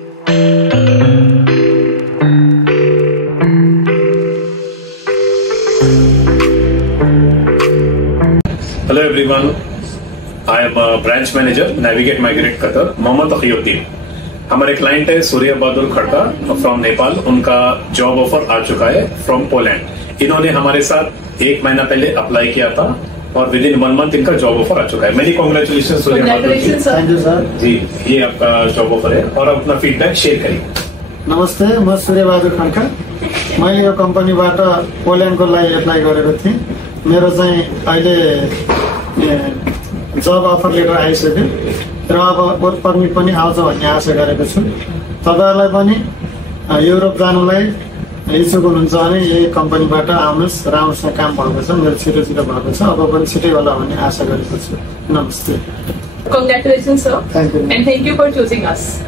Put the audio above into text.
Hello everyone, I am a branch manager, Navigate Migrate Qatar, Mohammad Taqiuddin. हमारे client है सूर्य Bahadur खड़का from Nepal. उनका job offer आ चुका है फ्रॉम पोलैंड। इन्होंने हमारे साथ 1 महीना पहले अप्लाई किया था और विद इन 1 मंथ इनका जॉब ऑफर आ चुका है। Many congratulation Surya Bahadur ji. Thank you sir ji, ये आपका जॉब ऑफर है और अपना फीडबैक शेयर करिए। नमस्ते, म सूर्य बहादुर खड्का। मैले यो कम्पनीबाट पोल्यान्डको लागि एप्लाई गरेको थिएँ। मेरो चाहिँ अहिले जब अफर लेटर आइसक्यो र अब वर्क पर्मिट पनि आउँछ भन्ने आशा गरेको छु। तपाईँहरूलाई पनि युरोप जानुलाई इच्छुक हुनुहुन्छ भने यही कम्पनीबाट आउनुहोस्, राम्रोसँग काम भएको छ, मेरो छिटो भएको छ, अब पनि छिटै होला भन्ने आशा गरेको छु। नमस्ते। Congratulations, sir. Thank you. And thank you for choosing us.